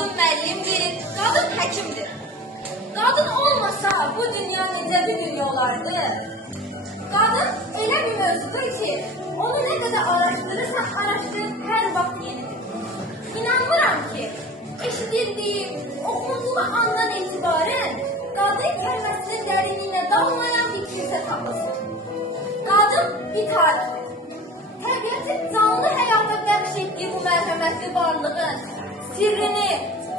Qadın müəllimdir, qadın həkimdir. Qadın olmasa bu dünya necə bir dünya olardı? Qadın elə bir mövzudur ki, onu nə qədər araşdırırsan, araşdır, hər vaxt yenidir. İnanmıram ki, eşidildiyim, okunduğu andan etibarən qadın kəlməsinin dərinliyinə dalmayan bir kimsə tapılsın. Qadın bir tarixdir. Təbiətin canlı həyata bəxş etdiyi bu mərhəmətli varlığın sirrini,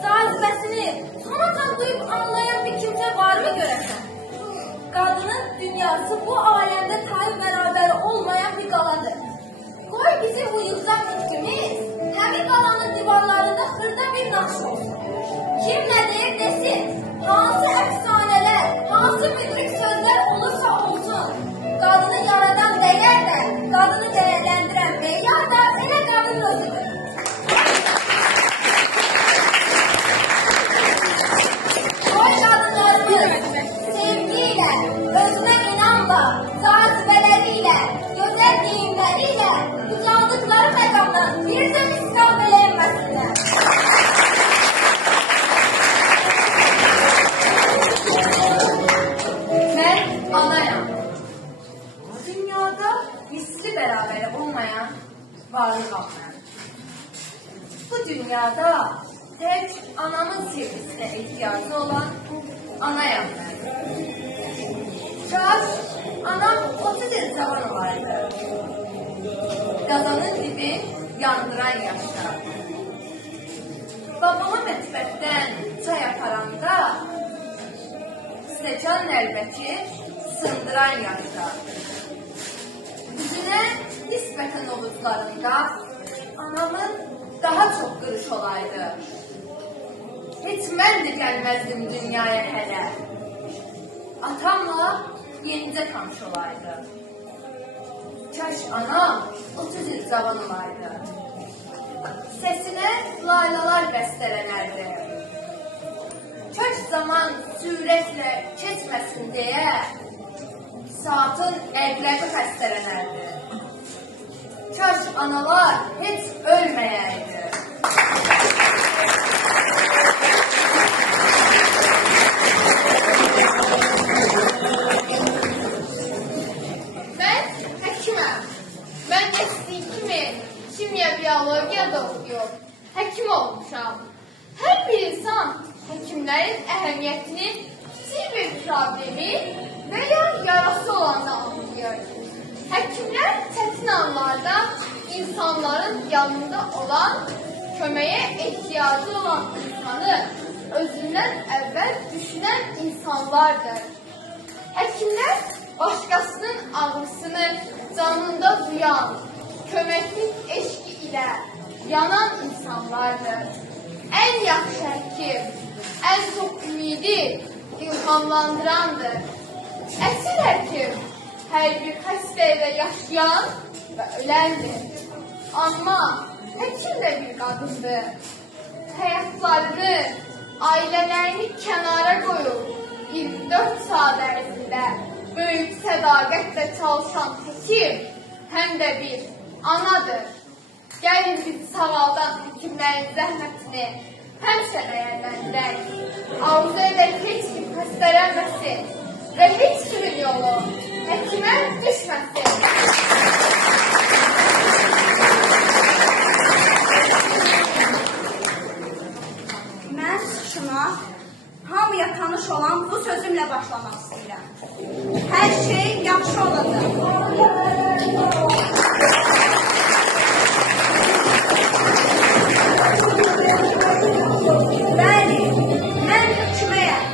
cazibəsini sonradan duyub anlayan bir kimsə varmı görəsən? Qadının dünyası bu aləmdə tayı bərabəri olmayan bir qaladır. Qoy bizim bu yüksək fikrimiz həmin qalanın divarlarında xırda bir naş olsun. Kim nə deyir desin, hansı əfsanələr, hansı müdrik sözlər olursa olsun, qadını yaradan dəyər də, qadını dəyərləndirən meyar da elə qadın özüdür. Qoy qadınlarımız sevgiyle, özünə inanla, cazibəleriyle, gözəl giyimleriyle ucaldıkları məqamdan bir də misqal belə enməsinlər. Mən anayam. Dünyada misli bəraberi olmayan varlık olmayan. Bu dünyada tek anamın sevgisine ihtiyacı olan anayam ben. Kaş anam 30 yıl zaman olaydı. Gazanın dibi yandıran yaşta. Babamı mətbəxdən çay aparanda stəkan nəlbəti sındıran yaşta. Üzünə nisbətən oğuzlarında anamın daha çok qırış olaydı. Heç mən də gəlməzdim dünyaya hələ. Atamla yenicə tanış olaydı. Kaş anam 30 yıl cavan olaydı. Səsinə laylalar bəstələnərdi. Kaş zaman sürətlə keçməsin deyə saatın əqləbi xəstələnərdi. Kaş analar heç ölməyəydi. Ben həkiməm. Mən istəyim kimi kimya, biyologiyada oxuyub həkim olmuşam. Hər bir insan həkimlərin əhəmiyyətini kiçik bir problemi və ya yarası olanda anlayır. Həkimlər çətin anlarda insanların yanında olan, köməyə ehtiyacı olan insanı özündən əvvəl düşünən insanlardır. Həkimlər başqasının ağrısını canında duyan, köməklik eşqi ilə yanan insanlardır. Ən yaxşı həkim, ən çox ümidi ilhamlandırandır. Əsl həkim hər bir xəstəyə yaşayan və öləndir. Amma həkim də bir qadındır. Həyatlarını, ailələrini kənara qoyub 24 saat ərzində böyük sədaqətlə çalışan həkim həm də bir anadır. Gəlin biz sağaldan həkimlərin zəhmətini həmişə dəyərləndirək. Arzu edək heç kim xəstələnməsin və heç kimin yolu həkimə düşməsin. Mən çıxışıma hamıya tanış olan bu sözümlə başlamaq istəyirəm. Hər şey yaxşı olacaq. Bəli, mən həkiməyəm.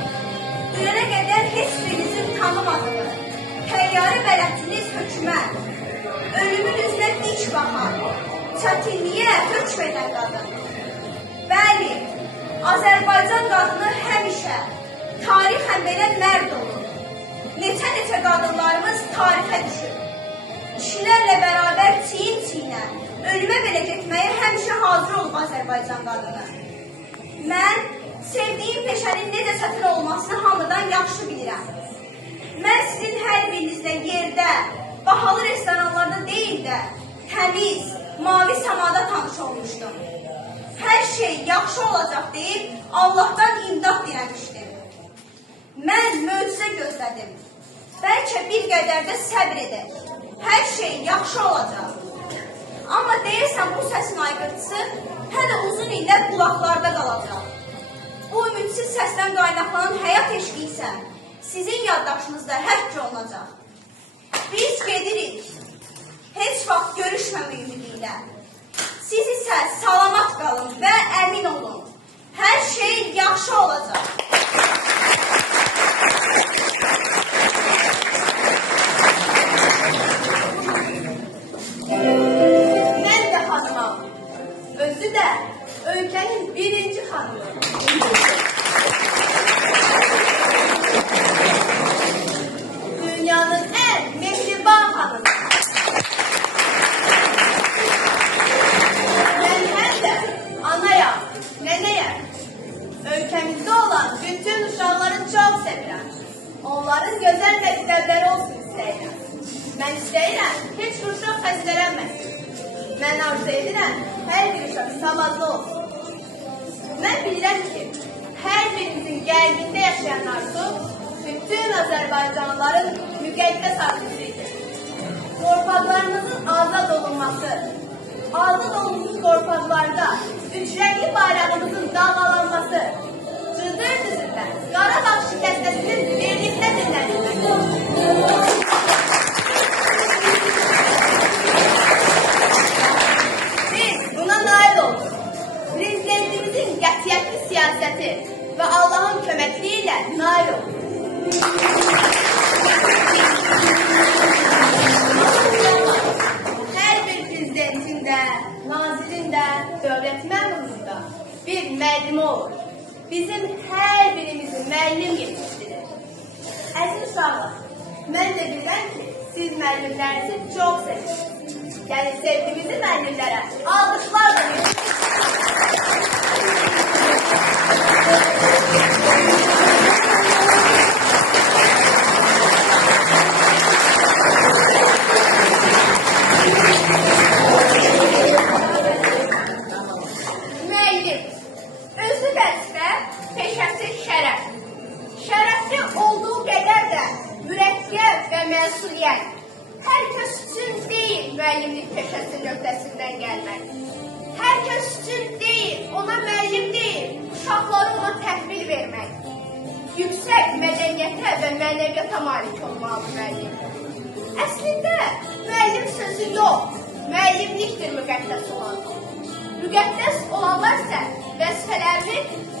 Dünənə qədər heç birinizin tanımadığı, təyyarə bələdçiniz hökmət, ölümün üzrə dik baxan, çətinliyə hökm edən qadın. Bəli, Azərbaycan qadını həmişə tarixən belə mərd olur. Neçə qadınlarımız tarixə düşür. Kişilərlə bərabər çiyin-çiyinə, ölümə belə getməyə həmişə hazır olub Azərbaycan qadını. Mən sevdiyim peşənin necə çətin olmasını hamıdan yaxşı bilirəm. Mən sizin hər birinizlə yerdə, bahalı restoranlarda deyil də, təmiz, mavi səmada tanış olmuşdum. Hər şey yaxşı olacaq deyib Allahdan imdad diləmişdim. Mən möcüzə gözlədim. Bəlkə bir qədər də səbr edək. Hər şey yaxşı olacaq. Amma deyirsən bu səsin aygıtısı hələ uzun illər qulaqlarda qalacaq. Bu ümidsiz səsdən qaynaqlanan həyat eşqi isə sizin yaddaşınızda həkk olunacaq. Biz gedirik, heç vaxt görüşməmək ümidi ilə. Siz isə salamat qalın və əmin olun, hər şey yaxşı olacaq. Mən də xanımam, özü də ölkənin birinci xanımı. Dünyanın ən mehriban xanımı. Mən həm də anayam, nənəyəm. Ölkəmizdə olan bütün uşaqları çox sevirəm. Onların gözəl məktəbləri olsun istəyirəm. Mən istəyirəm, heç bir uşaq xəstələnməsin. Mən arzu edirəm, hər bir uşaq savadlı olsun. Mən bilirəm ki, hər birimizin qəlbində yaşayan arzu bütün Azərbaycanlıların müqəddəs arzusuydur. Torpaqlarımızın azad olunması, azad olunmuş torpaqlarda üçrəngli bayrağımızın dalgalanması, Cıdır düzündə Qarabağ şikəstəsinin birlikdə dinlənilməsi. Biz buna nail olduk. Prezidentimizin qətiyyətli siyasəti və Allahın köməkliyi ilə nail olduk. Hər bir prezidentin də, nazirin də, dövlət məmurunun da bir müəllimi olur. Bizim hər birimizi müəllim yetişdirir. Əziz uşaqlar, mən də bilirəm ki, siz müəllimlərinizi çox sevirsiniz. Yəni sevdiyimizi müəllimlərə alqışlar da verin. Müəllim, özü vəzifə, peşəsi şərəf. Şərəfli olduğu qədər də mürəkkəb və məsuliyyət. Hər kəs üçün deyil müəllimlik peşəsi nöqtəsindən gəlmək. Hər kəs üçün deyil, ona müəllim deyil, uşaqları ona təhvil vermək. Yüksək mədəniyyətə və mənəviyyata malik olmalı müəllim. Əslində, müəllim sözü yox, müəllimlikdir müqəddəs olan. Müqəddəs olanlar isə vəzifələrini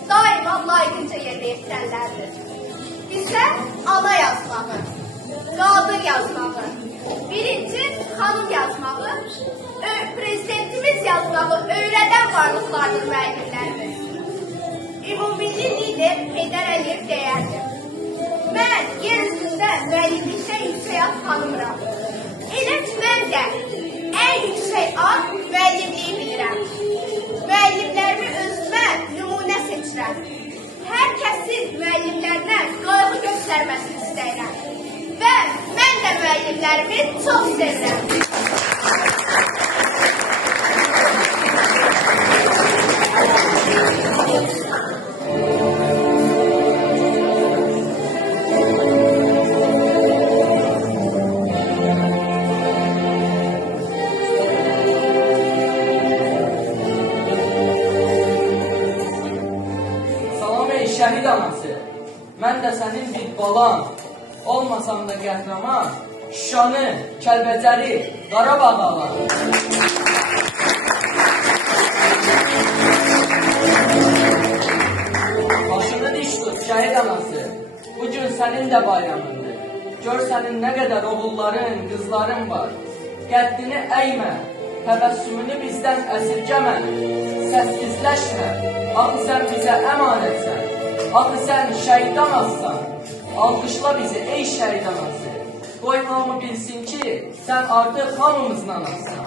daima layiqincə yerinə yetirənlərdir. Bizə ana yazmağı, qadın yazmağı, birinci xanım yazmağı, prezidentimiz yazmağı öyrədən varlıqlardır müəllimlərimiz. Ümumilli lider Heydər Əliyev deyərdi. Mən yer üstündə müəllimlikdə yüksək ad tanımıram. Elə ki, mən də ən yüksək ad müəllimliyi bilirəm. Müəllimlərimi özümə nümunə seçirəm. Hər kəsin müəllimlərinə qayğı göstərməsini istəyirəm. Və mən də müəllimlərimi çox sevirəm. Şəhid anası, mən də sənin bir balan, olmasam da qəhrəman, Şuşanı, Kəlbəcəri, Qarabağı alan. Başını diş tut, şəhid anası, bugün sənin də bayramındır. Gör sənin nə qədər oğulların, qızların var. Qəddini əymə, təbəssümünü bizdən əsirgəmə, səssizləşmə, axı sən bizə əmanətsən. Axı sən şəhiddan azsan, alqışla bizi ey şəhiddan azı. Qoy hamı bilsin ki, sən artıq hamımızdan azsan.